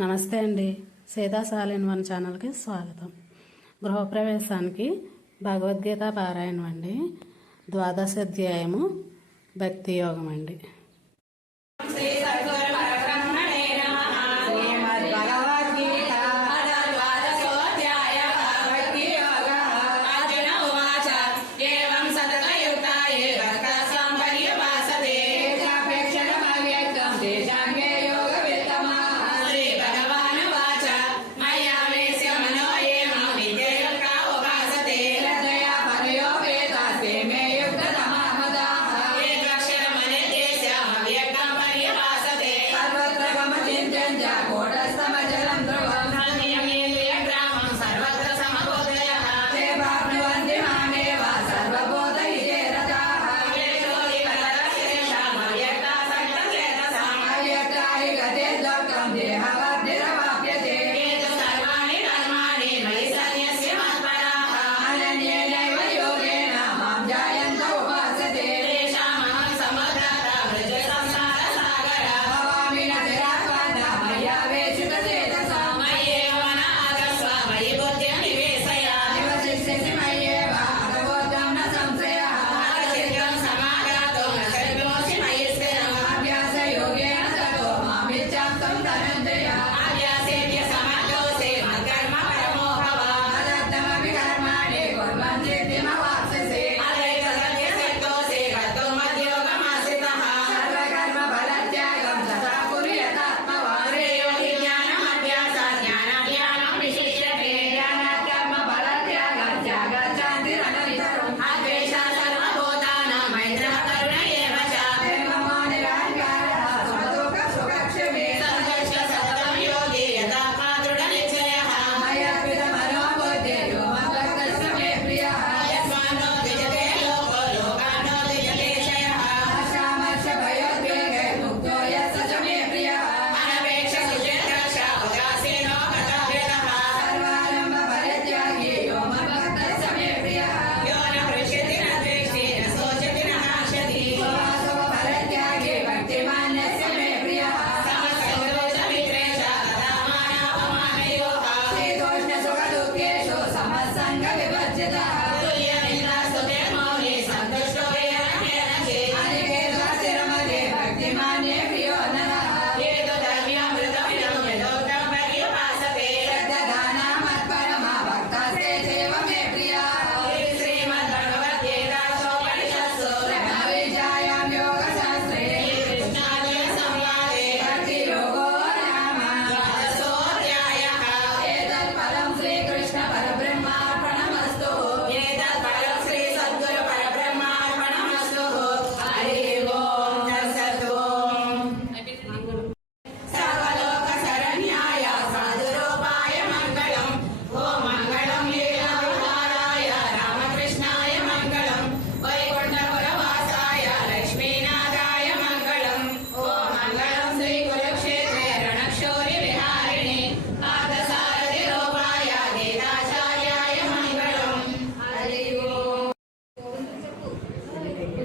నమస్తే అండి. సీతా సాలిన్ వన్ ఛానల్కి స్వాగతం. గృహప్రవేశానికి భగవద్గీత పారాయణం అండి. ద్వాదశ అధ్యాయము భక్తి యోగం అండి. Udah.